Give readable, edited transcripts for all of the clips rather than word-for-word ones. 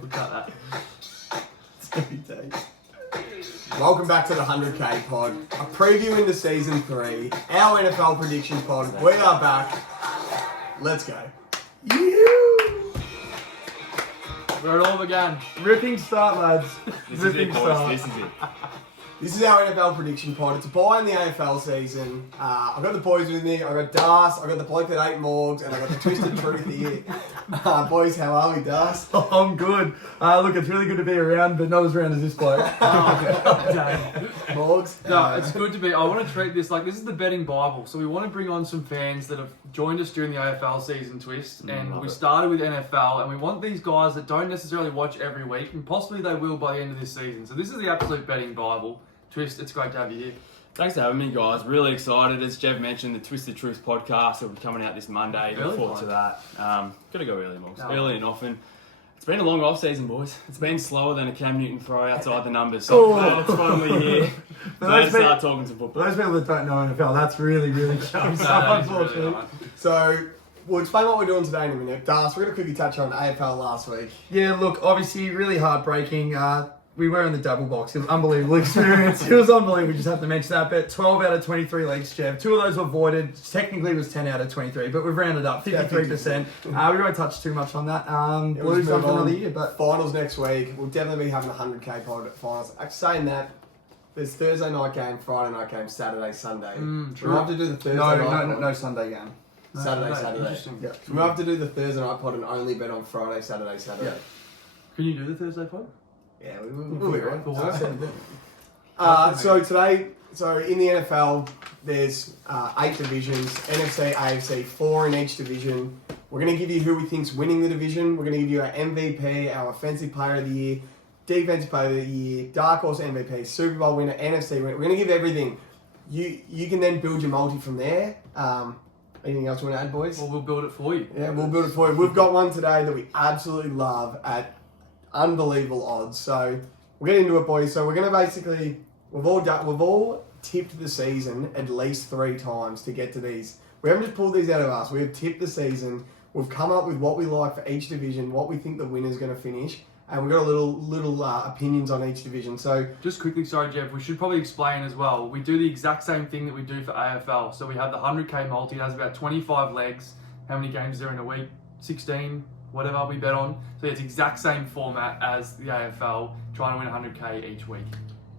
We'll cut that. Welcome back to the 100K pod. A preview into season 3. Our NFL prediction pod. We are back. Let's go. Where it all began. Ripping start, lads. This is it, boys. This is it. This is our NFL prediction pod. It's a bye in the AFL season. I've got the boys with me. I've got Das, I've got the bloke that ate morgs, and I've got the Twisted Truth here. Boys, how are we, Das? Oh, I'm good. Look, it's really good to be around, but not as round as this bloke. Morgs? No, it's good to be. I want to treat this like this is the betting Bible. So we want to bring on some fans that have joined us during the AFL season twist. And we started with NFL, and we want these guys that don't necessarily watch every week, and possibly they will by the end of this season. So this is the absolute betting Bible. Twist, it's great to have you here. Thanks for having me, guys. Really excited. As Jev mentioned, the Twisted Truth podcast will be coming out this Monday. Look forward to that. Got to go early, Morgs. Early and often. It's been a long off-season, boys. It's been slower than a Cam Newton throw outside the numbers. So it's finally here. Let's start talking some football. For those people that don't know NFL, that's really, really chummy stuff, unfortunately. Really hard. So, we'll explain what we're doing today in a minute. Das, we're going to quickly touch on AFL last week. Yeah, look, obviously, really heartbreaking. We were in the Dabble box. It was an unbelievable experience. It was unbelievable. We just have to mention that. But 12 out of 23 leagues, Jeff. 2 of those were voided. Technically, it was 10 out of 23, but we've rounded up 53%. We won't touch too much on that. We'll do something for another year. But finals next week. We'll definitely be having a 100K pod at finals. Saying that, there's Thursday night game, Friday night game, Saturday, Sunday. True. We'll have to do the Thursday night. No Sunday game. Saturday. Interesting. Yeah. So we'll have to do the Thursday night pod and only bet on Friday, Saturday. Yeah. Can you do the Thursday pod? Yeah, we'll be right. Cool. So today, in the NFL, there's 8 divisions, NFC, AFC, 4 in each division. We're going to give you who we think's winning the division. We're going to give you our MVP, our Offensive Player of the Year, Defensive Player of the Year, Dark Horse MVP, Super Bowl winner, NFC winner. We're going to give everything. You can then build your multi from there. Anything else you want to add, boys? Well, we'll build it for you. Yeah, we'll build it for you. We've got one today that we absolutely love at unbelievable odds. So we'll get into it, boys. So we're going to basically, we've all tipped the season at least 3 times to get to these. We haven't just pulled these out of us. We've tipped the season. We've come up with what we like for each division, what we think the winner's going to finish, and we've got a little opinions on each division. So just quickly, sorry, Jeff, we should probably explain as well. We do the exact same thing that we do for AFL. So we have the 100K multi. It has about 25 legs. How many games are there in a week? 16. Whatever we bet on. So it's exact same format as the AFL, trying to win 100K each week.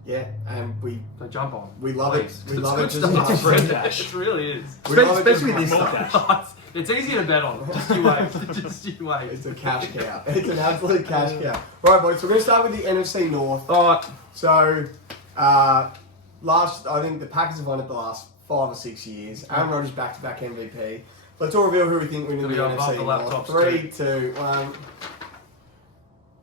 yeah, and So jump on. we love it. Please. We love it. It's Just good it's stuff. free cash. It really is. We love it just Especially this more stuff. It's easy to bet on. Just you wait. Just you wait. It's a cash cow. It's an absolute cash cow. Right, boys. So we're going to start with the NFC North. All right. So, I think the Packers have won it the last 5 or 6 years. Aaron Rodgers back-to-back MVP. Let's all reveal who we think wins the Gotta go above NFC the North. laptops 3, 2, 1.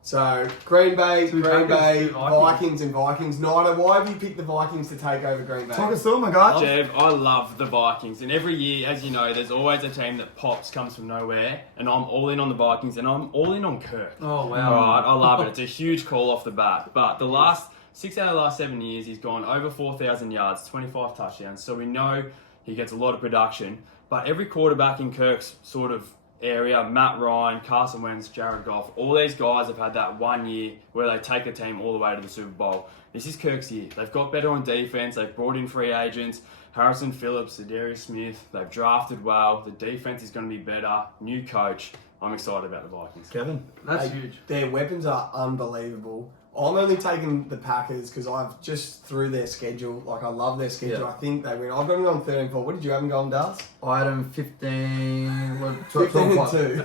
So, Green Bay, Two Packers, two Vikings and Vikings. Nida, why have you picked the Vikings to take over Green Bay? Talk us through, my guy. Jev, I love the Vikings. And every year, as you know, there's always a team that comes from nowhere. And I'm all in on the Vikings, and I'm all in on Kirk. Oh, wow. Alright, I love it. It's a huge call off the bat. But the last 6 out of the last 7 years, he's gone over 4,000 yards, 25 touchdowns. So we know he gets a lot of production. But every quarterback in Kirk's sort of area, Matt Ryan, Carson Wentz, Jared Goff, all these guys have had that 1 year where they take the team all the way to the Super Bowl. This is Kirk's year. They've got better on defense. They've brought in free agents, Harrison Phillips, Zadarius Smith. They've drafted well. The defense is going to be better. New coach. I'm excited about the Vikings. Kevin. That's huge. Their weapons are unbelievable. I'm only taking the Packers because I've just through their schedule. Like, I love their schedule. Yeah. I think they win. I've got them on 13-4. What did you have them going, Dust? I had him 15... 15 and 2.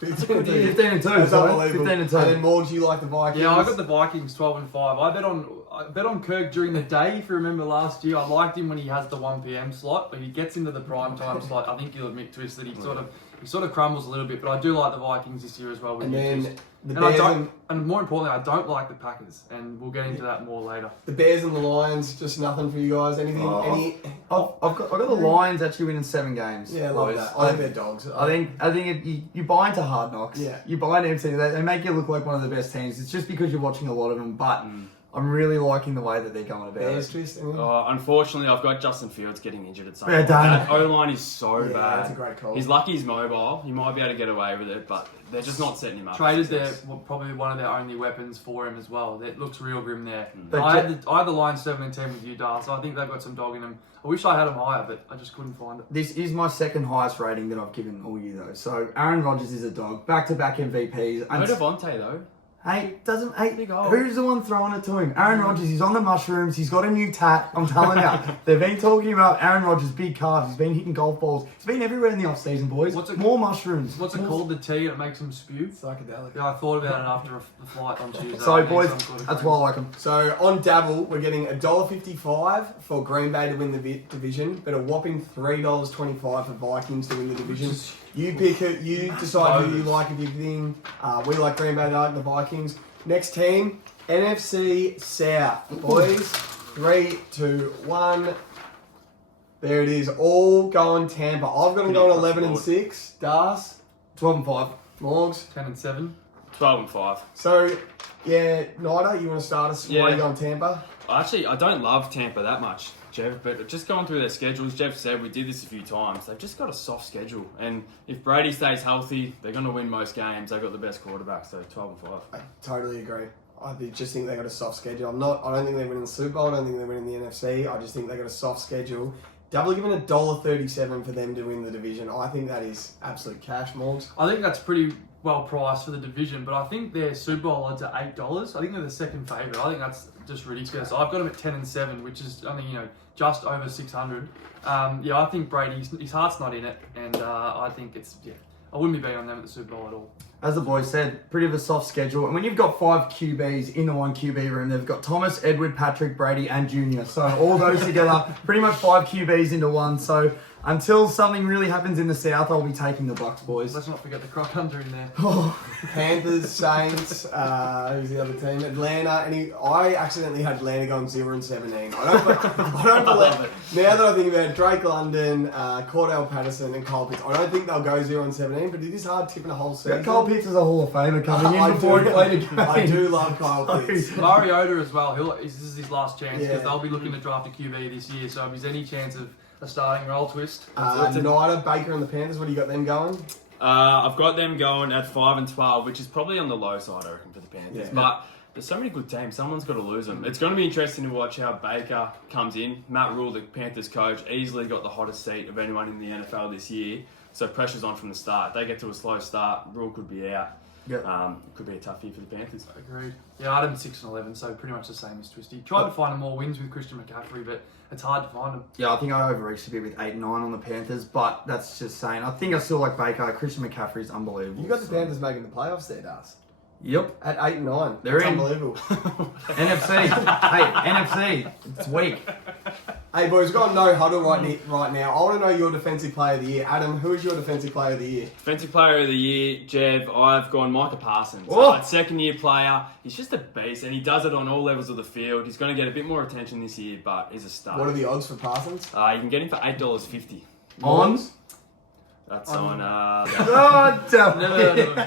15 and 2. 15 and 2. That's sorry. unbelievable. 15 and 2. And then, Morgs, you like the Vikings? Yeah, I got the Vikings 12 and 5. I bet on Kirk during the day. If you remember last year, I liked him when he has the 1 PM slot, but he gets into the prime time slot. I think you'll admit, Twist, that he sort of crumbles a little bit. But I do like the Vikings this year as well. With And then Twist. the And Bears and more importantly, I don't like the Packers, and we'll get into that more later. the Bears and the Lions, just nothing for you guys. Anything? I've got the Lions actually winning 7 games. Yeah, I love boys. that. I think they're dogs. I think you buy into Hard Knocks. Yeah. You buy into MC. They make you look like one of the best teams. It's just because you're watching a lot of them. But I'm really liking the way that they're going about Bears it. twist. Unfortunately, I've got Justin Fields getting injured at some Yeah, point. damn. That O-line is so Yeah, bad. that's a great call. He's lucky he's mobile. He might be able to get away with it, but they're just not setting him up. Traded their probably one of their only weapons for him as well. That looks real grim there. But I had the Lions 7-10 with you, Dar, so I think they've got some dog in them. I wish I had them higher, but I just couldn't find it. This is my second highest rating that I've given all year, though. So Aaron Rodgers is a dog. Back-to-back MVPs. No Devontae though. Big hole. Who's the one throwing it to him? Aaron Rodgers. He's on the mushrooms. He's got a new tat. I'm telling you. They've been talking about Aaron Rodgers' big calves. He's been hitting golf balls. He's been everywhere in the off-season, boys. More mushrooms. What's it called? The tea that makes them spew? Psychedelic. Yeah, I thought about it after the flight on Tuesday. So, boys, that's why I like them. So on Dabble, we're getting $1.55 for Green Bay to win the division, but a whopping $3.25 for Vikings to win the division. You pick it. You decide who you like if you think. We like Green Bay, they like the Vikings. Next team, NFC South. Boys, 3, 2, 1. There it is. All going Tampa. I've got them going 11-6. Das, 12-5. Morgs, 10-7. 12-5. So, yeah, Nida, you want to start us? Why are you going Tampa? Actually, I don't love Tampa that much, Jeff, but just going through their schedules, Jeff said, we did this a few times, they've just got a soft schedule. And if Brady stays healthy, they're going to win most games. They've got the best quarterback, so 12-5. I totally agree. Just think they got a soft schedule. I don't think they're winning the Super Bowl. I don't think they're winning the NFC. I just think they got a soft schedule. Double given $1.37 for them to win the division. I think that is absolute cash, Morgs. I think that's pretty well priced for the division, but I think their Super Bowl odds are $8. I think they're the second favourite. I think that's just ridiculous. I've got them at 10-7, which is only just over 600. I think Brady, his heart's not in it, and I think I wouldn't be betting on them at the Super Bowl at all. As the boys said, pretty of a soft schedule. And when you've got 5 QBs in the one QB room, they've got Thomas, Edward, Patrick, Brady, and Junior. So all those together, pretty much 5 QBs into one. So until something really happens in the South, I'll be taking the Bucks, boys. Let's not forget the croc hunter in there. Panthers, Saints, who's the other team? Atlanta. I accidentally had Atlanta going 0-17. I don't believe. Now that I think about it, Drake London, Cordell Patterson, and Cole Pitts, I don't think they'll go 0-17. But it is hard tipping a whole season. Cole Pitts is a Hall of Famer coming in before he played a game. I do love Kyle Pitts. Mariota as well. This is his last chance because Yeah. they'll be looking to draft a QB this year. So if there's any chance of a starting role twist, Nida, Baker, and the Panthers. What do you got them going? I've got them going at 5-12, which is probably on the low side, I reckon, for the Panthers. Yeah. But there's so many good teams. Someone's got to lose them. It's going to be interesting to watch how Baker comes in. Matt Rule, the Panthers coach, easily got the hottest seat of anyone in the NFL this year. So pressure's on from the start. They get to a slow start, Rule could be out. Yep. Could be a tough year for the Panthers. agreed. Yeah, I had him 6-11, so pretty much the same as Twisty. Tried to find him more wins with Christian McCaffrey, but it's hard to find him. Yeah, I think I overreached a bit with 8-9 on the Panthers, but that's just saying. I think I still like Baker. Christian McCaffrey is unbelievable. You got the Panthers making the playoffs there, Das. Yep. At 8-9. They're That's in. unbelievable. NFC. Hey, NFC. It's weak. Hey boys, we've got no huddle right now. I want to know your defensive player of the year. Adam, who is your defensive player of the year? Defensive player of the year, Jev, I've gone Micah Parsons. Oh. Second year player. He's just a beast and he does it on all levels of the field. He's going to get a bit more attention this year, but he's a star. What are the odds for Parsons? You can get him for $8.50. On? That's on. Oh, damn. No.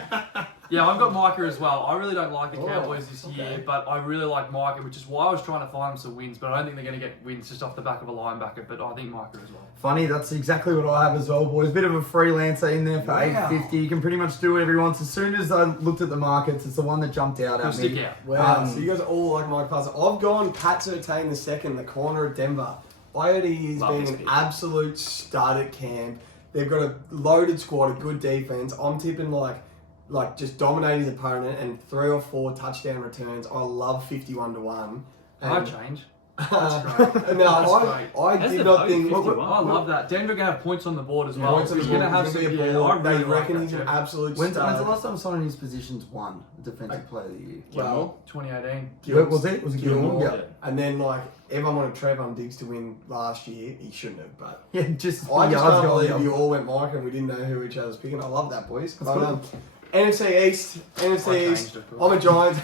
Yeah, I've got Micah as well. I really don't like the Oh, Cowboys this okay. year, but I really like Micah, which is why I was trying to find them some wins, but I don't think they're going to get wins just off the back of a linebacker, but I think Micah as well. Funny, that's exactly what I have as well, boys. Bit of a freelancer in there for Wow. $8.50. You can pretty much do whatever you want. As soon as I looked at the markets, it's the one that jumped out He'll at stick me. out. Wow, so you guys are all like Mike Parsons. I've gone Pat Surtain the second, the corner of Denver. I heard he's Love been this an pick. absolute stud at camp. They've got a loaded squad, a good defense. I'm tipping like just dominate his opponent and 3 or 4 touchdown returns. I love 51-1. I change. That's great. No, That's I That's did the not vote, think. 51. I love that. Denver going to have points on the board as well. Points So on the he's going to board, have he's some. gonna be a Yeah, ball. I really They reckon like he's that, an Jeff. absolute When's the stud. last time someone in his positions won Defensive Player of the Year? Well, 2018. What was it? Was it Gilmore? Gilmore? Yeah. And then everyone wanted Trayvon Diggs to win last year. He shouldn't have, but Yeah, just I just yards can't going believe up. you all went Mike and we didn't know who each other was picking. I love that, boys. That's But, cool. NFC East. NFC East. changed, of I'm course. a Giants.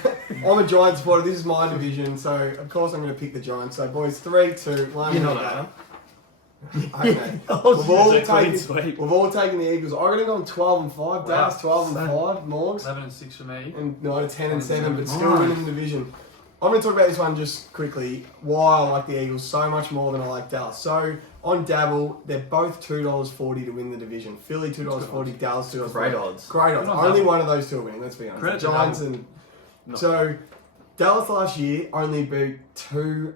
I'm a Giants supporter. This is my division, so of course I'm going to pick the Giants. So, boys, 3, 2, 1. You're not go. that. Okay. Oh, We've all, It's a clean taken, sweep. we've all taken the Eagles. I'm going to go on 12-5. Dallas 12-5. Morgs. 11-6 for me. And no, 10-7, but still Nice. winning the division. I'm going to talk about this one just quickly. Why I like the Eagles so much more than I like Dallas. So on Dabble, they're both $2.40 to win the division. Philly $2.40, Dallas $2.40. Great odds. Great odds. Not Only Dabble. one of those two are winning. Let's be honest. Credit The to Giants Dabble. and so Dallas last year only beat 2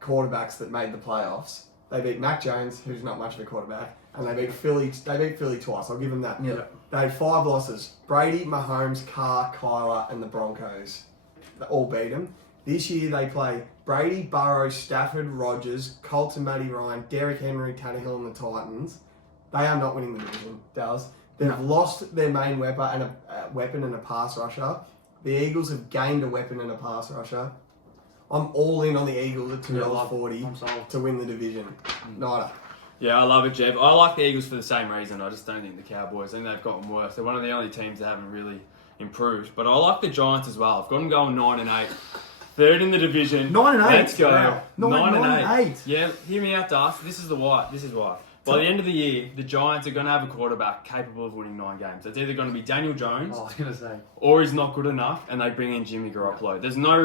quarterbacks that made the playoffs. They beat Mac Jones, who's not much of a quarterback, and they beat Philly. They beat Philly twice. I'll give them that. Yeah. They had 5 losses. Brady, Mahomes, Carr, Kyler, and the Broncos. They all beat them. This year they play Brady, Burrow, Stafford, Rodgers, Colts and Matty Ryan, Derrick Henry, Tannehill, and the Titans. They are not winning the division, Dallas. They've lost their main weapon and a pass rusher. The Eagles have gained a weapon and a pass rusher. I'm all in on the Eagles at $2.40 I'm sold. to win the division. Nada. Yeah, I love it, Jeb. I like the Eagles for the same reason. I just don't think the Cowboys, I think they've gotten worse. They're one of the only teams that haven't really improved. But I like the Giants as well. I've got them going 9-8. Third in the division. 9-8. Let's go. Wow. 9-8. Yeah, hear me out, Das. This is why. By the end of the year, the Giants are going to have a quarterback capable of winning 9 games. It's either going to be Daniel Jones, Oh, I was going to say. or he's not good enough, and they bring in Jimmy Garoppolo. There's no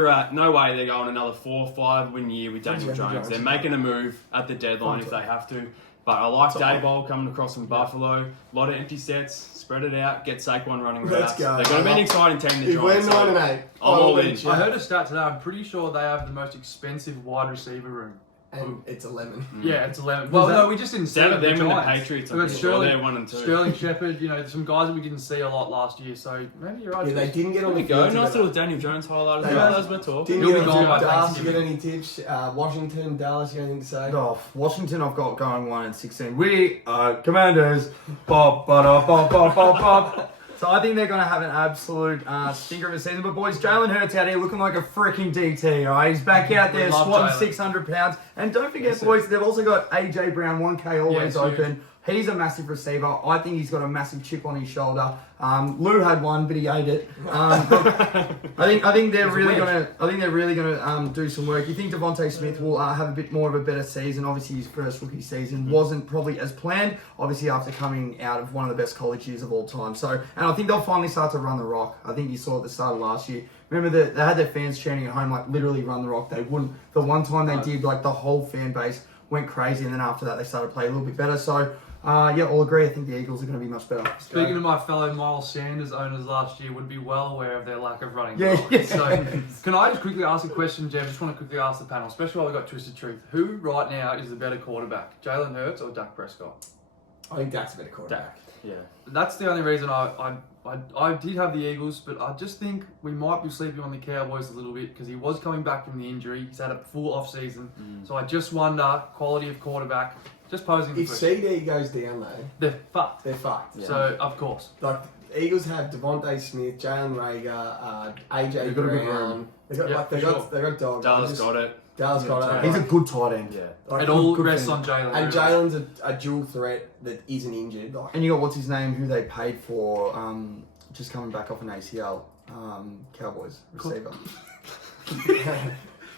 way they're going another 4 or 5 win year with Daniel Jones. They're making a move at the deadline if they have to. But I like Dabble coming across from Buffalo. A lot of empty sets, spread it out, get Saquon running Let's routes. go. They're going to be an exciting team, the If we're Giants. 9-8, I'm all in. I heard a stat today. I'm pretty sure they have the most expensive wide receiver room. And it's 11. Yeah, it's 11. Well, no, we just didn't see Seven it. of them and the Giants. Patriots. We've got I'm sure they're 1 and 2. Sterling Shepard, some guys that we didn't see a lot last year. So maybe you're right. Yeah, they didn't get on There the we go. field. Nice together. little Daniel Jones highlight as They well. are. That's my talk. Didn't He'll get be on gone by Dallas. You got Thanksgiving. any tips? Washington, Dallas, you got anything to say? Oh, Washington, I've got going 1-16. We are Commanders. Bob, bob, bob, bob, bob, bob. So I think they're going to have an absolute stinker of a season. But boys, Jalen Hurts out here looking like a freaking DT, all right? He's back out there love squatting Jalen. 600 pounds. And don't forget, boys, they've also got AJ Brown, 1K always Yeah, open. He's a massive receiver. I think he's got a massive chip on his shoulder. Lou had one, but he ate it. I think they're really gonna do some work. You think Devontae Smith will have a bit more of a better season? Obviously, his first rookie season wasn't probably as planned. Obviously, after coming out of one of the best college years of all time. So, and I think they'll finally start to run the rock. I think you saw at the start of last year. Remember that they had their fans chanting at home like literally run the rock. They wouldn't. The one time they did, like the whole fan base went crazy, and then after that they started to play a little bit better. So. Yeah, I'll agree. I think the Eagles are going to be much better. Speaking of my fellow Miles Sanders owners last year, would be well aware of their lack of running. Yeah, back. yeah. So, can I just quickly ask a question, Jeff? Just want to quickly ask the panel, especially while we've got Twisted Truth. Who right now is the better quarterback, Jalen Hurts or Dak Prescott? I think Dak's a better quarterback. Yeah. That's the only reason I did have the Eagles, but I just think we might be sleeping on the Cowboys a little bit because he was coming back from the injury. He's had a full off season, so I just wonder quality of quarterback. Just posing the If question. CD goes down though, They're fucked. they're fucked. Yeah. So of course. Like the Eagles have Devontae Smith, Jalen Rager, AJ They've got a good Brown. room. They got Yeah, like they for got sure. they got dogs. Dallas got it. Dallas got it. He's a good tight end. Yeah. Like, It all good rests thing. on Jalen. and really. Jalen's a dual threat that isn't injured. Like And you got what's his name, who they paid for, just coming back off an ACL, Cowboys receiver.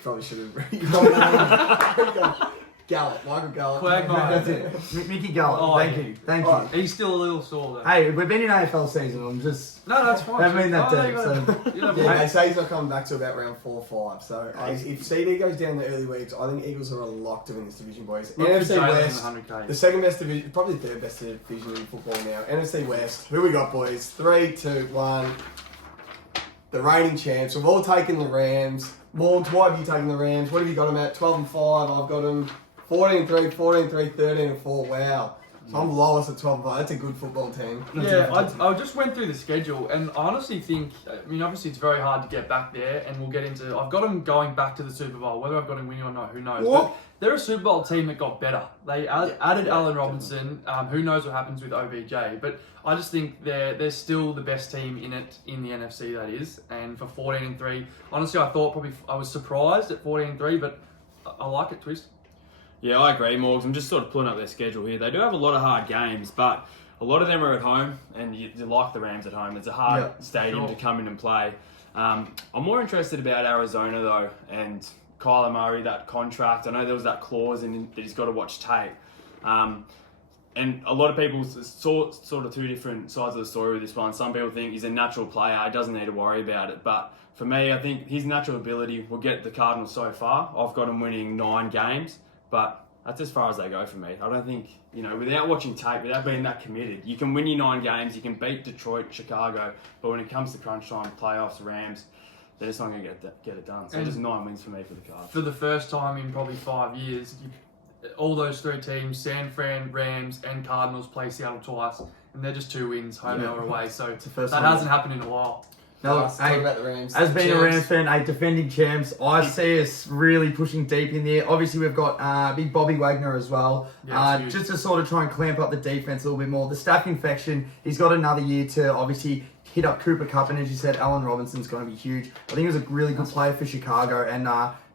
probably should have. Gallup, Michael Gallup. Quagmire. That's it. Mickey Gallup. Oh, Thank yeah. you. Thank All you. right. He's still a little sore though. Hey, we've been in AFL season. I'm just. No, that's fine. I mean that Oh, no, deep, you so- gotta- you gotta- Yeah, they say he's not coming back to about round 4 or 5. So if CD goes down the early weeks, I think Eagles are a lock to win this division, boys. Look for NFC Jalen West, in the 100K. the second best division, probably the third best division in football now. NFC West, who we got, boys? 3, 2, 1. The reigning champs. We've all taken the Rams. Morgs, why have you taken the Rams? What have you got them at? 12-5. I've got them 14-3, 14-3, 13-4. Wow. So I'm lowest at 12-5. That's a good football team. Yeah, I just went through the schedule and I honestly think, I mean, obviously it's very hard to get back there and we'll get into, I've got them going back to the Super Bowl. Whether I've got them winning or not, who knows. What? But they're a Super Bowl team that got better. They added Allen Robinson. Who knows what happens with OBJ. But I just think they're still the best team in it, in the NFC that is. And for 14-3, honestly I thought I was surprised at 14-3, but I like it, Twist. Yeah, I agree, Morgs. I'm just sort of pulling up their schedule here. They do have a lot of hard games, but a lot of them are at home, and you like the Rams at home. It's a hard stadium to come in and play. I'm more interested about Arizona, though, and Kyler Murray, that contract. I know there was that clause in that he's got to watch tape. And a lot of people sort of two different sides of the story with this one. Some people think he's a natural player, he doesn't need to worry about it. But for me, I think his natural ability will get the Cardinals so far. I've got him winning 9 games, but that's as far as they go for me. I don't think, without watching tape, without being that committed, you can win your 9 games, you can beat Detroit, Chicago, but when it comes to crunch time, playoffs, Rams, they're just not going to get it done. So just 9 wins for me for the Cards. For the first time in probably 5 years, all those 3 teams, San Fran, Rams, and Cardinals, play Seattle twice, and they're just 2 wins, home or away. So that hasn't happened in a while. No, Let's talk about the Rams. As being a Rams fan, defending champs, I see us really pushing deep in there. Obviously, we've got big Bobby Wagner as well, just to sort of try and clamp up the defense a little bit more. The staph infection, he's got another year to obviously hit up Cooper Kupp, and as you said, Allen Robinson's going to be huge. I think he was a really good player for Chicago, and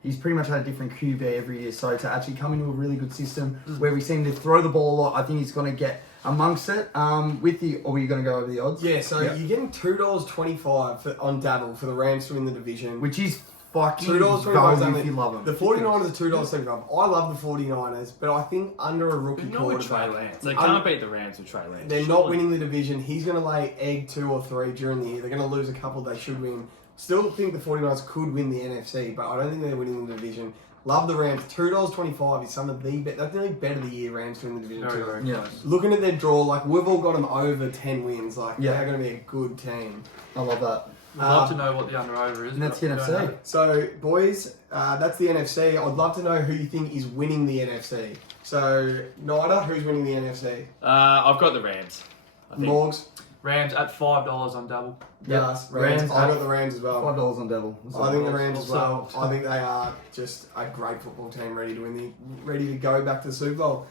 he's pretty much had a different QB every year. So to actually come into a really good system where we seem to throw the ball a lot, I think he's going to get amongst it. Or were you going to go over the odds? Yeah, so you're getting $2.25 on Dabble for the Rams to win the division. Which is fucking $2.25 if you love them. The 49ers are $2.75. I love the 49ers, but I think under a rookie Not with Trey quarterback, Lance. They can't beat the Rams with Trey Lance. they're not winning the division. He's going to lay egg 2 or 3 during the year. They're going to lose a couple they should win. Still think the 49ers could win the NFC, but I don't think they're winning the division. Love the Rams. $2.25 is some of the best. That's nearly bet of the year Rams to win the division too. Very close. Looking at their draw, we've all got them over 10 wins. They're going to be a good team. I love that. I'd love to know what the under-over is. And that's but the we don't know. NFC. So, boys, that's the NFC. I'd love to know who you think is winning the NFC. So, Nida, who's winning the NFC? I've got the Rams. I think. Morgs? Rams at $5 on Dabble. Yes, Rams. I've got the Rams as well. $5 on Devil. I think the Rams as well. Also- I think they are just a great football team, ready to go back to the Super Bowl.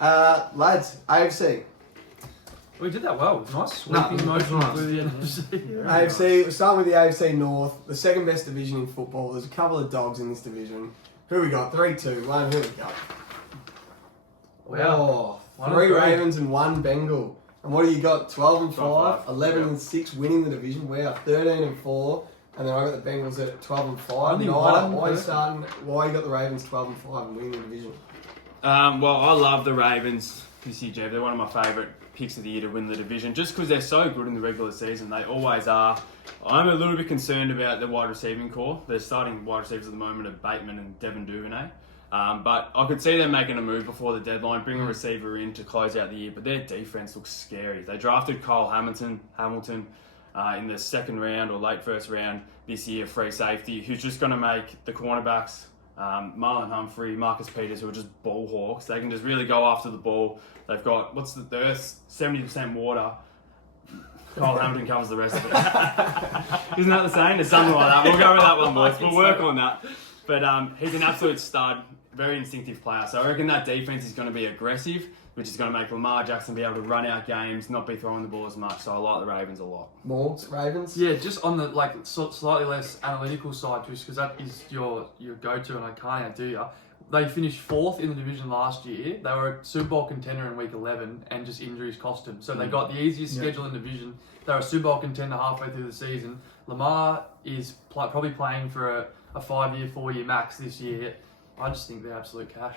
Lads, AFC. We did that well. It was nice sweeping motion nice. through the NFC. AFC, we'll start with the AFC North, the second best division in football. There's a couple of dogs in this division. Who we got? 3, 2, 1. Who we got? Wow. Oh, 3 Ravens and 1 Bengal. And what do you got? 12 and 5, 12 and 5. 11 and 6, winning the division. Wow, 13 and 4. And then I got the Bengals at 12 and 5. Only Nida, one. why you got the Ravens 12 and 5 and winning the division? Well, I love the Ravens this year, Jeff. They're one of my favourite picks of the year to win the division, just because they're so good in the regular season. They always are. I'm a little bit concerned about the wide receiving core. They're starting wide receivers at the moment of Bateman and Devin Duvernay. But I could see them making a move before the deadline, bring a receiver in to close out the year. But their defense looks scary. They drafted Kyle Hamilton in the second round or late first round this year, free safety, who's just going to make the cornerbacks, Marlon Humphrey, Marcus Peters, who are just ball hawks. They can just really go after the ball. They've got, the earth's 70% water. Kyle Hamilton covers the rest of it. Isn't that the saying? It's something like that. We'll go with that one, boys. We'll work on that. But he's an absolute stud, very instinctive player. So I reckon that defense is going to be aggressive, which is going to make Lamar Jackson be able to run out games, not be throwing the ball as much. So I like the Ravens a lot. Morgs, Ravens? Yeah, just on the slightly less analytical side, just because that is your go-to, and I can't outdo you. They finished 4th in the division last year. They were a Super Bowl contender in week 11, and just injuries cost them. So they got the easiest schedule in the division. They were a Super Bowl contender halfway through the season. Lamar is probably playing for a 5-year, 4-year max this year. I just think they're absolute cash.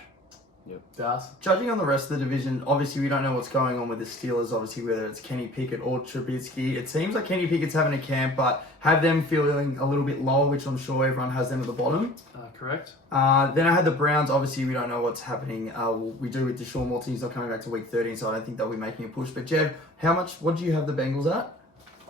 Yep. Das? Judging on the rest of the division, obviously we don't know what's going on with the Steelers, obviously whether it's Kenny Pickett or Trubisky. It seems like Kenny Pickett's having a camp, but have them feeling a little bit lower, which I'm sure everyone has them at the bottom. Correct. Then I had the Browns. Obviously we don't know what's happening. We do with Deshaun Watson. He's not coming back to week 13, so I don't think they'll be making a push. But Jeff, what do you have the Bengals at?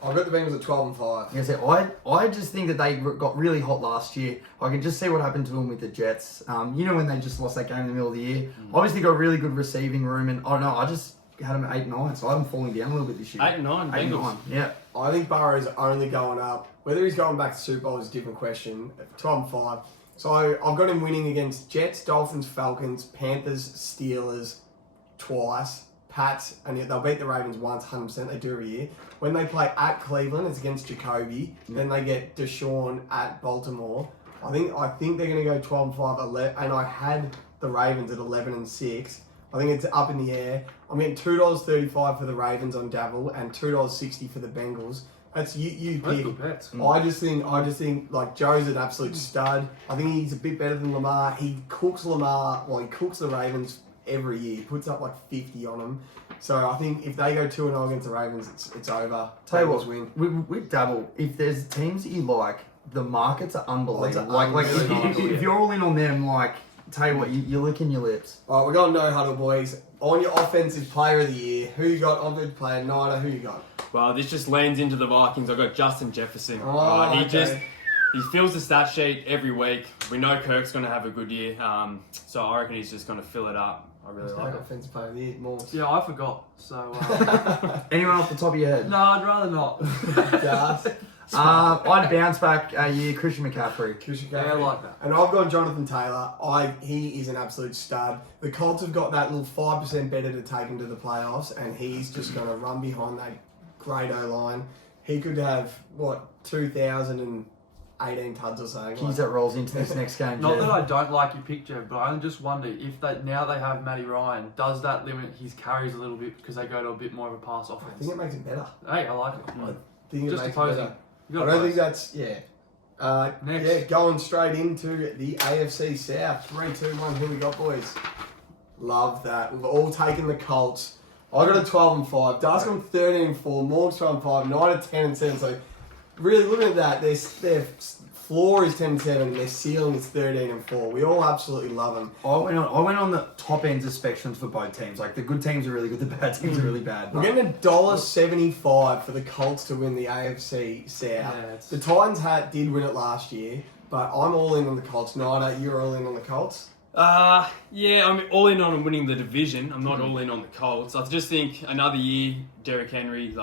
I've got the Bengals at 12 and 5. Like I said, I just think that they got really hot last year. I can just see what happened to them with the Jets. When they just lost that game in the middle of the year. Obviously got a really good receiving room, and I don't know, I just had them at 8 and 9, so I haven't falling down a little bit this year. 8 and 9, 8 and Bengals. 9, yeah. I think Burrow's only going up. Whether he's going back to Super Bowl is a different question. 12 and 5. So I've got him winning against Jets, Dolphins, Falcons, Panthers, Steelers twice, Pats, and yet they'll beat the Ravens once, 100%. They do every year. When they play at Cleveland, it's against Jacoby. Then they get Deshaun at Baltimore. I think they're going to go 12 and 5, 11, and I had the Ravens at 11 and 6. I think it's up in the air. I'm getting $2.35 for the Ravens on Dabble and $2.60 for the Bengals. That's you That's pick. good bets. I just think like Joe's an absolute stud. I think he's a bit better than Lamar. He cooks the Ravens every year. Puts up like 50 on them. So I think if they go 2-0 against the Ravens, it's over. Tell you Bengals what, win. with Dabble, if there's teams that you like, the markets are unbelievable. Odds are Like unbelievable. if you're all in on them, like, tell you what, you're licking your lips. All right, we're going no huddle, boys. On your offensive player of the year, who you got? Offensive player, Nida, who you got? Well, this just leans into the Vikings. I got Justin Jefferson. Oh, He fills the stat sheet every week. We know Kirk's going to have a good year, so I reckon he's just going to fill it up. I really like it. Offensive player of the year, Morse. Yeah, I forgot. So, Anyone off the top of your head? no, I'd rather not. I'd bounce back a year, Christian McCaffrey. Yeah, I like that. And I've gone Jonathan Taylor. He is an absolute stud. The Colts have got that little 5% better to take him to the playoffs, and he's just going to run behind that great O-line. He could have, 2,018 tuds or something. Keys that rolls into this next game. Not Jeff. that I don't like your pick, Jeff, but I just wonder if now they have Matty Ryan, does that limit his carries a little bit because they go to a bit more of a pass I offense? think it makes it better. Hey, I like it. I think it Just makes opposing. it better. You I got don't think it. that's, Next. Yeah, going straight into the AFC South. 3, 2, 1, who we got, boys? Love that. We've all taken the Colts. I got a 12-5. Dar's gone 13-4. Morg's 12-5. 9-10-7. So really looking at that, their floor is 10-7 and their ceiling is 13-4. We all absolutely love them. I went on the top ends of spectrums for both teams. Like, the good teams are really good, the bad teams are really bad. We're getting $1.75 for the Colts to win the AFC South. Yeah, The Titans did win it last year, but I'm all in on the Colts. Nida, you're all in on the Colts? Yeah, I'm all in on winning the division. I'm not all in on the Colts. I just think another year, Derrick Henry,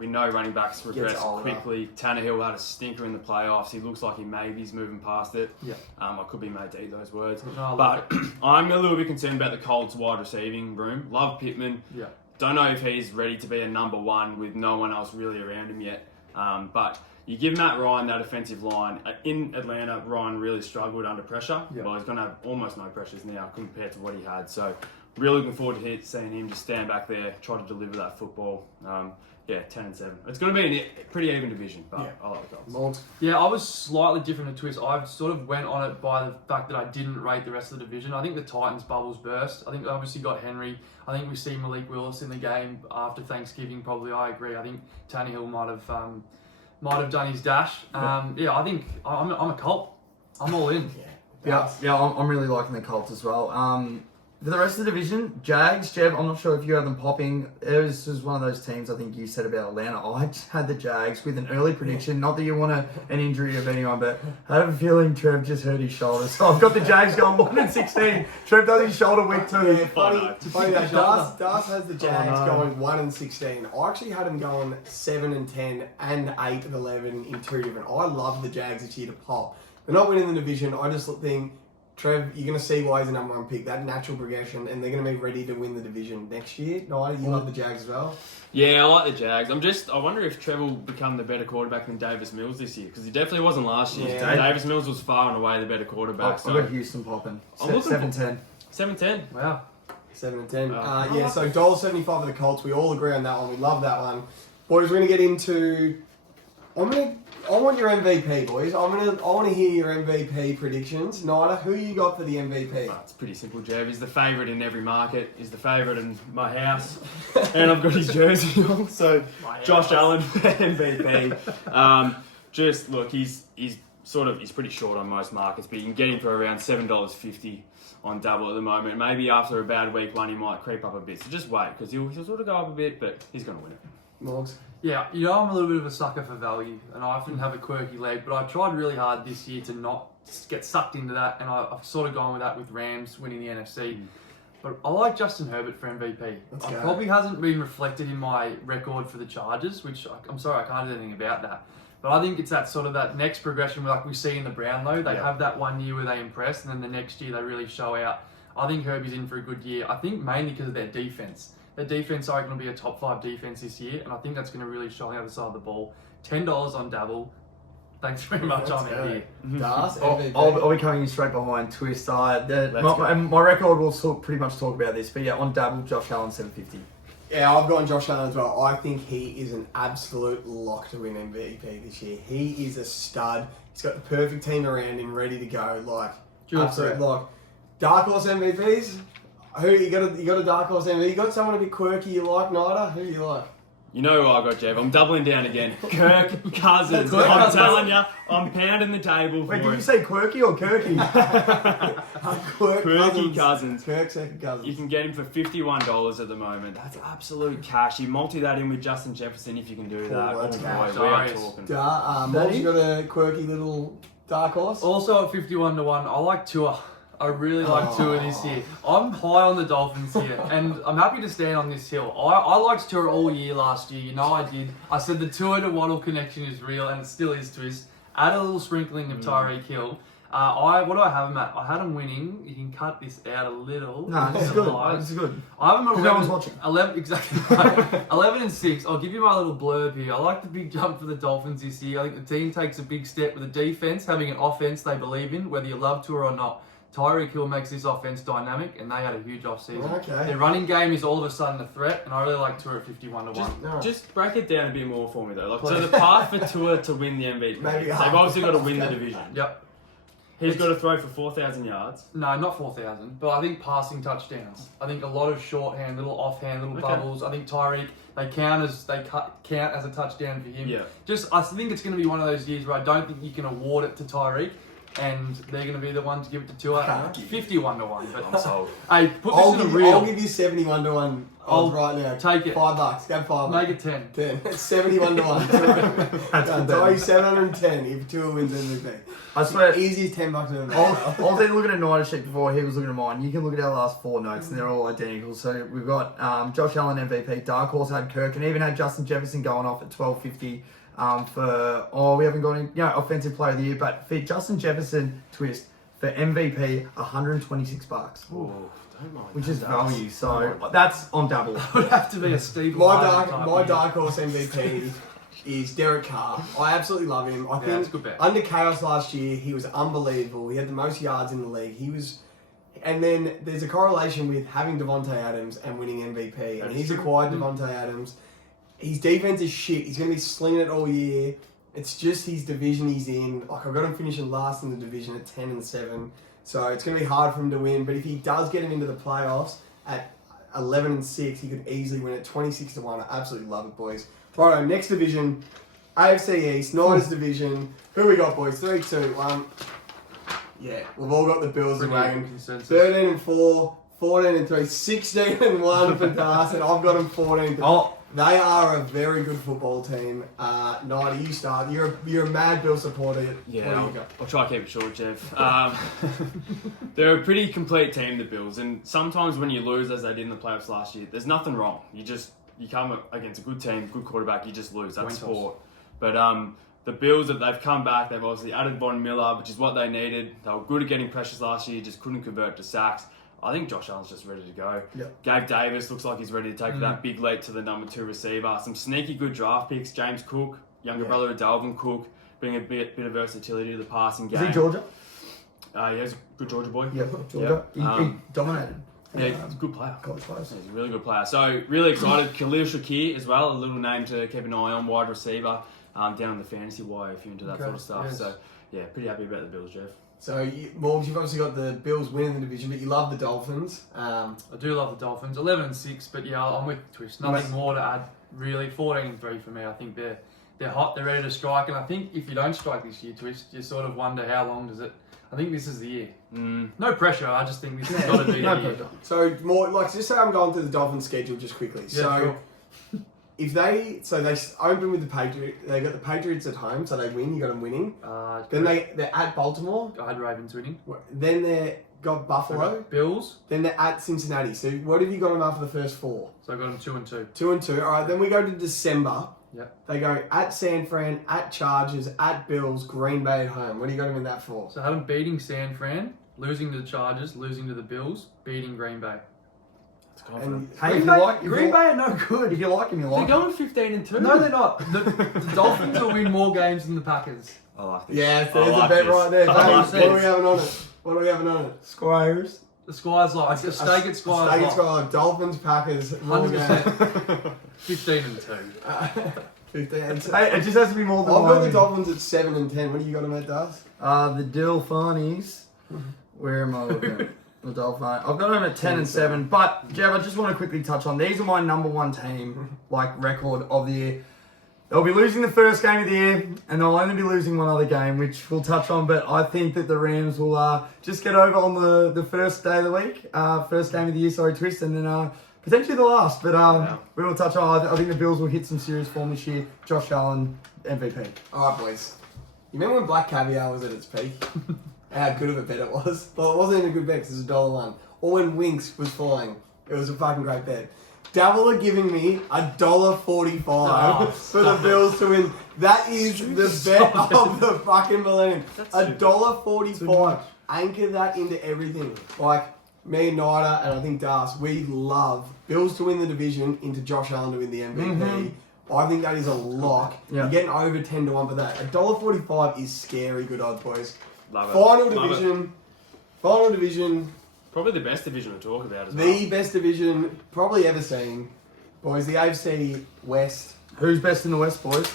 we know running backs regress quickly. Tannehill had a stinker in the playoffs. He looks like he's moving past it. Yeah. I could be made to eat those words. No, I But I'm a little bit concerned about the Colts wide receiving room. Love Pittman. Yeah. Don't know if he's ready to be a number one with no one else really around him yet. But you give Matt Ryan that offensive line. In Atlanta, Ryan really struggled under pressure. Yeah. Well, he's going to have almost no pressures now compared to what he had. So really looking forward to seeing him just stand back there, try to deliver that football. 10-7. It's going to be a pretty even division, but I like the Colts. Malt. Yeah, I was slightly different to Twist. I sort of went on it by the fact that I didn't rate the rest of the division. I think the Titans bubbles burst. I think they obviously got Henry. I think we see Malik Willis in the game after Thanksgiving. Probably, I agree. I think Tannehill might have done his dash. I think I'm a Colt. I'm all in. Yeah, I'm really liking the Colts as well. For the rest of the division, Jags, Jeff, I'm not sure if you have them popping. This was one of those teams I think you said about Atlanta. I just had the Jags with an early prediction. Not that you want an injury of anyone, but I have a feeling Trev just hurt his shoulder. So I've got the Jags going 1-16. Trev does his shoulder week 2. Yeah, funny that Das has the Jags going 1-16. I actually had them going 7-10 and 8-11 in 2 different. I love the Jags this year to pop. They're not winning the division. I just think, Trev, you're going to see why he's the number 1 pick. That natural progression, and they're going to be ready to win the division next year. Nida, you love the Jags as well? Yeah, I like the Jags. I wonder if Trevor will become the better quarterback than Davis Mills this year, because he definitely wasn't last year. Yeah. Davis Mills was far and away the better quarterback. I've got Houston popping. I'm looking 7-10. 7-10. Wow. 7-10. Wow. So $1.75 for the Colts. We all agree on that one. We love that one. Boys, we're going to get into... I want your MVP, boys. I want to hear your MVP predictions. Nida, who you got for the MVP? It's pretty simple, Jev. He's the favourite in every market. He's the favourite in my house. And I've got his jersey on. So, Josh Allen, MVP. He's pretty short on most markets, but you can get him for around $7.50 on Dabble at the moment. Maybe after a bad week one, he might creep up a bit. So just wait, because he'll sort of go up a bit, but he's going to win it. Morgs? Yeah, I'm a little bit of a sucker for value, and I often have a quirky leg, but I've tried really hard this year to not get sucked into that, and I've sort of gone with that with Rams winning the NFC. But I like Justin Herbert for MVP. Probably hasn't been reflected in my record for the Chargers, which I'm sorry, I can't do anything about that. But I think it's that next progression like we see in the Brownlow. They have that 1 year where they impress, and then the next year they really show out. I think Herbie's in for a good year. I think mainly because of their defense. Their defense, I reckon, will be a top 5 defense this year, and I think that's going to really show on the other side of the ball. $10 on Dabble. Thanks very much. I'm out here. Das, MVP. I'll be coming in straight behind Twist. My record will pretty much talk about this, but yeah, on Dabble, Josh Allen 750. Yeah, I've gone Josh Allen as well. I think he is an absolute lock to win MVP this year. He is a stud. He's got the perfect team around him, ready to go. Absolute lock. Dark Horse MVPs? Who you got a dark horse MVP? You got someone a bit quirky you like, Nida? Who you like? You know who I got, Jeff. I'm doubling down again. Kirk Cousins. Kirk I'm Cousins. telling you, I'm pounding the table for Wait, did him. you say quirky or Kirky? Quirky Cousins. Kirk second Cousins. You can get him for $51 at the moment. That's absolute cash. You multi that in with Justin Jefferson if you can do that. Oh, that's boy, cash. we are Nice. talking. Mobs, you got a quirky little dark horse? Also at 51 to 1, I like Tua. I really like Tua this year. I'm high on the Dolphins here, and I'm happy to stand on this hill. I liked Tua all year last year. You know I did. I said the Tua to Waddle connection is real, and it still is, Twist. Add a little sprinkling of Tyreek Hill. What do I have him at? I had him winning. You can cut this out a little. No, this is good. This is good. I have him at 'Cause no one's watching. 11, exactly. Right. 11 and 6. I'll give you my little blurb here. I like the big jump for the Dolphins this year. I think the team takes a big step with the defense, having an offense they believe in, whether you love Tua or not. Tyreek Hill makes this offense dynamic, and they had a huge offseason. Okay. Their running game is all of a sudden a threat, and I really like Tua at 51 to 1. No. Just break it down a bit more for me though. Like, so the path for Tua to win the MVP, Maybe they've half. obviously got to win the division. Yep. He's got to throw for 4,000 yards. No, not 4,000, but I think passing touchdowns. I think a lot of shorthand, little offhand, little Okay. bubbles. I think Tyreek, they count as a touchdown for him. Yeah. I think it's going to be one of those years where I don't think you can award it to Tyreek, and they're going to be the ones to give it to Tua. 51 to 1. But I'm sold. hey, put this in a reel. I'll give you 71 to 1 odds right now. take it. $5. Go $5. Make it 10. 10. It's 71 to 1. I'll tell you 710 if Tua wins MVP. I swear. Easiest $10 of I was then looking at Nida's sheet before he was looking at mine. You can look at our last 4 notes and they're all identical. So we've got Josh Allen MVP, Dark Horse had Kirk, and even had Justin Jefferson going off at 12.50 we haven't got any, offensive player of the year, but for Justin Jefferson twist for MVP, $126, Ooh, don't mind. which is value. So that's on Dabble. It would have to be a Steve My Largent type my of- dark horse MVP is Derek Carr. I absolutely love him. I Yeah, think it's a good bet. under chaos last year, he was unbelievable. He had the most yards in the league. And then there's a correlation with having Devontae Adams and winning MVP. And That's he's true. acquired Devontae Adams. His defense is shit. He's going to be slinging it all year. It's just his division he's in. Like, I've got him finishing last in the division at 10 and 7. So it's going to be hard for him to win. But if he does get him into the playoffs at 11 and 6, he could easily win at 26 to 1. I absolutely love it, boys. Righto, next division, AFC East, Niners division. Who we got, boys? 3, 2, 1. Yeah, we've all got the Bills and Pretty Wagon. consensus. 13 and 4, 14 and 3, 16 and 1 for Das, and I've got them 14 to Oh, They are a very good football team. Nida, you start. You're a mad Bill supporter. Yeah, What do I'll, you got? I'll try to keep it short, Jeff. They're a pretty complete team, the Bills, and sometimes when you lose, as they did in the playoffs last year, there's nothing wrong. You come against a good team, good quarterback, you just lose. That's Wentz. sport. But the Bills, they've come back. They've obviously added Von Miller, which is what they needed. They were good at getting pressures last year, just couldn't convert to sacks. I think Josh Allen's just ready to go. Yep. Gabe Davis looks like he's ready to take that big leap to the number 2 receiver. Some sneaky good draft picks. James Cook, younger brother of Dalvin Cook, bring a bit of versatility to the passing game. is he Georgia? Yeah, he's a good Georgia boy. Yeah, Georgia. Yeah. He dominated. Yeah, he's a good player. College players. He's a really good player. So, really excited. Khalil Shakir as well, a little name to keep an eye on, wide receiver, down in the fantasy wire if you're into that Okay, sort of stuff. yes. So, yeah, pretty happy about the Bills, Jeff. So, Morgs, you've obviously got the Bills winning the division, but you love the Dolphins. I do love the Dolphins. 11 and 6, but yeah, I'm with Twist. Nothing more to add, really. 14 and 3 for me. I think they're hot, they're ready to strike, and I think if you don't strike this year, Twist, you sort of wonder how long does it. I think this is the year. No pressure. I just think this has got to be No the year. pressure. So, more like just say I'm going through the Dolphins schedule just quickly. Yeah, So, sure. if they open with the Patriots, they got the Patriots at home, so they win. You got them winning. Then they're at Baltimore. I had Ravens winning. Then they got Buffalo. Bills. Then they're at Cincinnati. So what have you got them after the first 4? So I got them 2 and 2. 2 and 2. All right. Then we go to December. Yep. They go at San Fran, at Chargers, at Bills, Green Bay at home. What do you got them in that for? So I had them beating San Fran, losing to the Chargers, losing to the Bills, beating Green Bay. It's confident. Hey, if you Green like, Bay are no good. if you like him, you They're like him. going 15 and 2. No, they're not. The Dolphins will win more games than the Packers. I like this. Yeah, I there's like a bet this. right there. I Hey, like what are we this. having on it? What are we having on it? Squires. The Squires like a steak at Squires Steak like at Squires, Dolphins, Packers. 100%. 15 and 2. 15 and 2. Hey, it just has to be more I've than got the one. Dolphins at 7 and 10. What do you got them at, Das? The Dill Funnies. Where am I looking? The Dolphins. I've got them at 10 and 7. But, Jeff, I just want to quickly touch on, these are my number one team, record of the year. They'll be losing the first game of the year, and they'll only be losing one other game, which we'll touch on. But I think that the Rams will just get over on the first day of the week, first game of the year, twist, and then potentially the last. But we will touch on. I think the Bills will hit some serious form this year. Josh Allen, MVP. All right, boys. You remember when Black Caviar was at its peak? How good of a bet it was? Well, it wasn't even a good bet because it was $1. Or when Winks was flying. It was a fucking great bet. Dabble are giving me $1.45 for the Bills to win. That is the bet of the fucking millennium. $1.45. Anchor that into everything. Like me and Nida and I think Das, we love Bills to win the division into Josh Allen to win the MVP. Mm-hmm. I think that is a lock. Yep. You're getting over 10 to 1 for that. $1.45 is scary good odds, boys. Love it. Final division. Probably the best division to talk about as well. The best division probably ever seen. Boys, the Afc West. Who's best in the West, boys?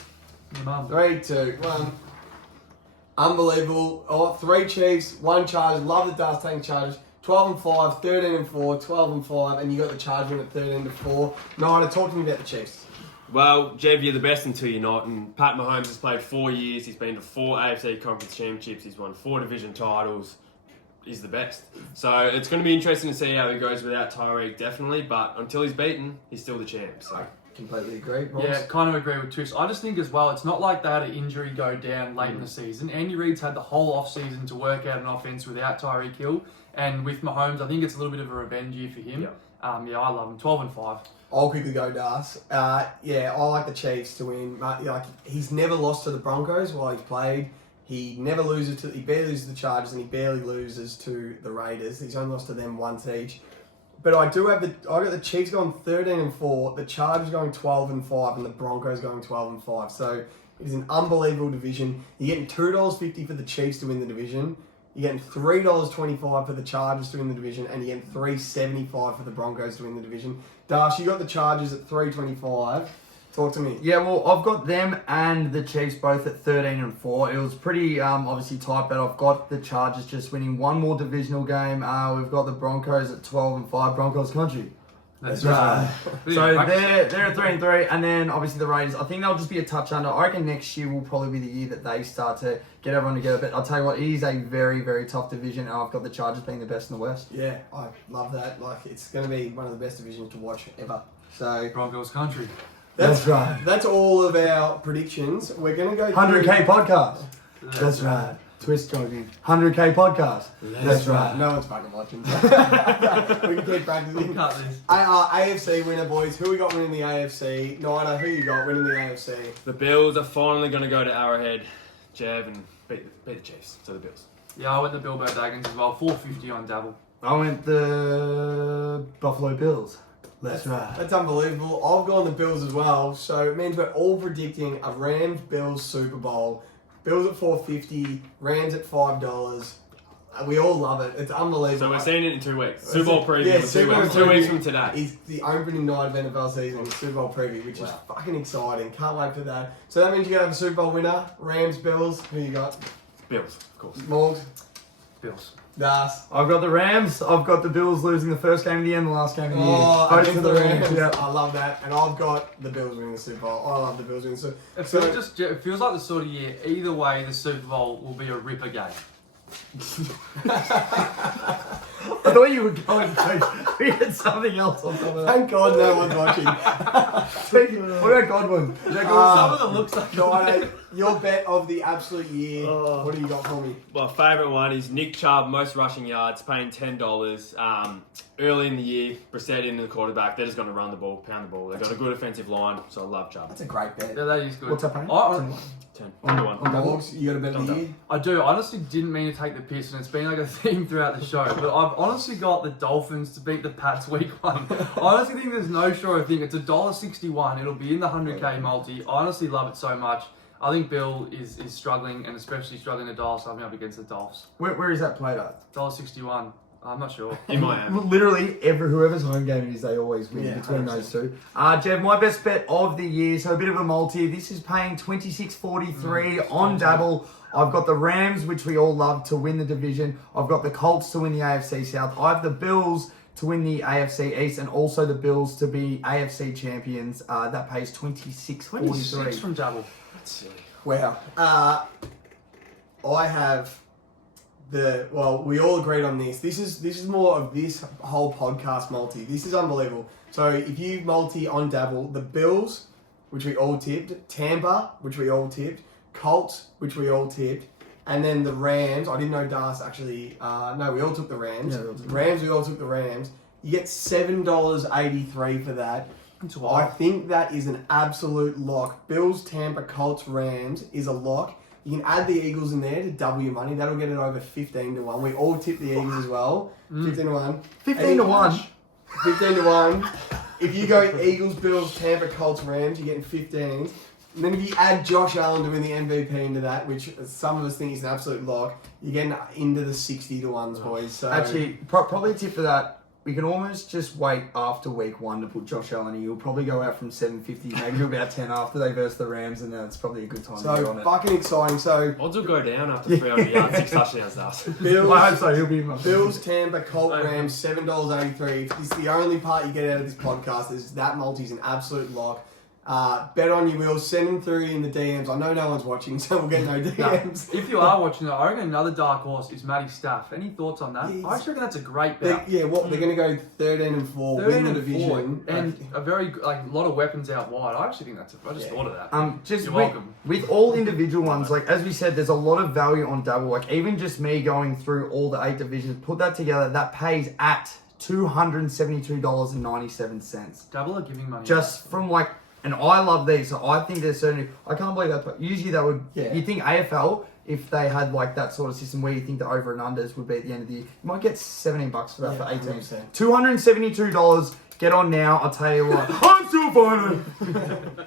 3, 2, 1. Unbelievable. Oh, 3 Chiefs, 1 Chargers. Love the Dust Tank Chargers. 12 and 5, 13 and 4, 12 and 5, and you got the Chargers at 13 to 4. Nida, talk to me about the Chiefs. Well, Jeb, you're the best until you're not. And Pat Mahomes has played 4 years. He's been to 4 AFC Conference Championships. He's won 4 division titles. He's the best. So it's going to be interesting to see how he goes without Tyreek, definitely. But until he's beaten, he's still the champ. So. I completely agree. Yeah, kind of agree with Tris. I just think as well, it's not like they had an injury go down late in the season. Andy Reid's had the whole off-season to work out an offense without Tyreek Hill. And with Mahomes, I think it's a little bit of a revenge year for him. Yeah, I love him. 12 and 5. I'll quickly go Das. I like the Chiefs to win. He's never lost to the Broncos while he's played. He barely loses to the Chargers and he barely loses to the Raiders. He's only lost to them once each. But I got the Chiefs going 13 and 4, the Chargers going 12 and 5, and the Broncos going 12 and 5. So it is an unbelievable division. You're getting $2.50 for the Chiefs to win the division. You're getting $3.25 for the Chargers to win the division, and you're getting $3.75 for the Broncos to win the division. Dash, you got the Chargers at $3.25. Talk to me. Yeah, well, I've got them and the Chiefs both at 13 and 4. It was pretty obviously tight, but I've got the Chargers just winning one more divisional game. We've got the Broncos at 12 and 5. Broncos country. That's right. So they're at 3 and 3, and then obviously the Raiders. I think they'll just be a touch under. I reckon next year will probably be the year that they start to get everyone together. But I'll tell you what, it is a very, very tough division, and I've got the Chargers being the best in the West. Yeah, I love that. It's going to be one of the best divisions to watch ever. So Broncos country. That's right. That's all of our predictions. We're going to go 100K podcast. That's right. Twist jogging. 100K podcast. That's right. No one's fucking watching. We can keep practicing. AFC winner, boys. Who we got winning the AFC? Nida, who you got winning the AFC? The Bills are finally going to go to Arrowhead, Jab, and beat the Chiefs. So the Bills. Yeah, I went the Bilbo Dragons as well. 450 on Dabble. I went the Buffalo Bills. That's right. That's unbelievable. I've gone the Bills as well. So it means we're all predicting a Rams-Bills Super Bowl. Bills at $4.50, Rams at $5. We all love it. It's unbelievable. So we're seeing it in 2 weeks. Super Bowl preview in 2 weeks from today. It's the opening night of NFL season, Super Bowl preview, which is fucking exciting. Can't wait for that. So that means you're going to have a Super Bowl winner. Rams, Bills. Who you got? Bills, of course. Morgs. Bills. Das. I've got the Rams. I've got the Bills losing the first game of the year and the last game of the year. Both to the Rams. Yep. I love that. And I've got the Bills winning the Super Bowl. I love the Bills winning the Super Bowl. It feels like the sort of year, either way, the Super Bowl will be a ripper game. I thought you were going to we had something else on top of that. Thank God no one's watching. What about Godwin? Some of them looks like Nida, your bet of the absolute year. What do you got for me? My favourite one is Nick Chubb, most rushing yards, paying $10. Early in the year, Brissett in the quarterback. They're just going to run the ball, pound the ball. They've got a good offensive line, so I love Chubb. That's a great bet. Yeah, that is good. What's that paying? 10. Under one. Morgs, you got a bet of the year? I do. I honestly didn't mean to take the piss, and it's been like a theme throughout the show. But I've honestly got the Dolphins to beat the Pats week 1. I honestly think there's no sure thing. It's $1.61. It'll be in the 100K multi. I honestly love it so much. I think Bill is struggling, and especially struggling to dial something up against the Dolphs. Where is that played at? $1.61. I'm not sure. In Miami. Literally, whoever's home game it is, they always win between 100%. those two. Jev, my best bet of the year, so a bit of a multi. This is paying $26.43 on Dabble. I've got the Rams, which we all love, to win the division. I've got the Colts to win the AFC South. I have the Bills to win the AFC East, and also the Bills to be AFC champions. That pays $26.43. 26 from Dabble. That's silly. Wow. I have we all agreed on this. This is more of this whole podcast multi. This is unbelievable. So if you multi on Dabble, the Bills, which we all tipped, Tampa, which we all tipped, Colts, which we all tipped, and then the Rams. I didn't know Das actually. No, we all took the Rams. Yeah, we all took the Rams. We all took the Rams. You get $7.83 for that. That's I wild. think that is an absolute lock. Bills, Tampa, Colts, Rams is a lock. You can add the Eagles in there to double your money. That'll get it over 15-1. We all tipped the Eagles as well. 15-1. 15-1. 15-1. If you go Eagles, Bills, Tampa, Colts, Rams, you're getting 15s. And then if you add Josh Allen to win the MVP into that, which some of us think is an absolute lock, you're getting into the 60 to 1s, boys. So Actually, probably a tip for that. We can almost just wait after week 1 to put Josh Allen in. He'll probably go out from 750, maybe to about 10 after they verse the Rams, and that's probably a good time to get on it. fucking exciting. So Odds will go down after 300 yards, 6 touchdowns, Das. Bills, I hope so. He'll be in my Bills, Tampa, Colt, Rams, $7.83. This is the only part you get out of this podcast. Is that multi's an absolute lock. Bet on you will. Send them through in the DMs. I know no one's watching, so we'll get no DMs. If you are watching that, I reckon another dark horse is Matty Staff. Any thoughts on that? Yes. I actually reckon that's a great bet. They're going to go 13-4, 13 win the and division, 4, and a very a lot of weapons out wide. I actually think that's. I just thought of that. Just You're with, welcome. with all individual ones, like as we said, there's a lot of value on Dabble. Like even just me going through all the 8 divisions, put that together, that pays at $272.97. Dabble are giving money. Just from like, and I love these, so I think there's certainly, I can't believe that, but usually that would, you'd think AFL, if they had like that sort of system where you think the over and unders would be at the end of the year, you might get $17 for that for 18. 100%. $272, get on now, I'll tell you what, I'm still finding.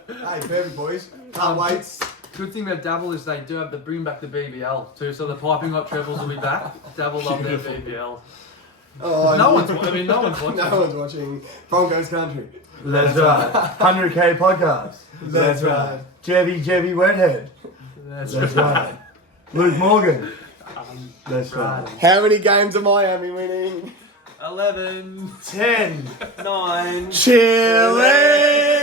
Hey, perfect, boys. Can't wait. Good thing about Dabble is they do have to bring back the BBL too, so the piping hot trebles will be back. Dabble love their BBL. Oh, No one's watching. no one's watching. Broncos country. That's right. 100K podcast. That's right. Jevy Wedhead. That's right. Luke Morgan. That's right. How many games are Miami winning? 11, 10. 9. Chile!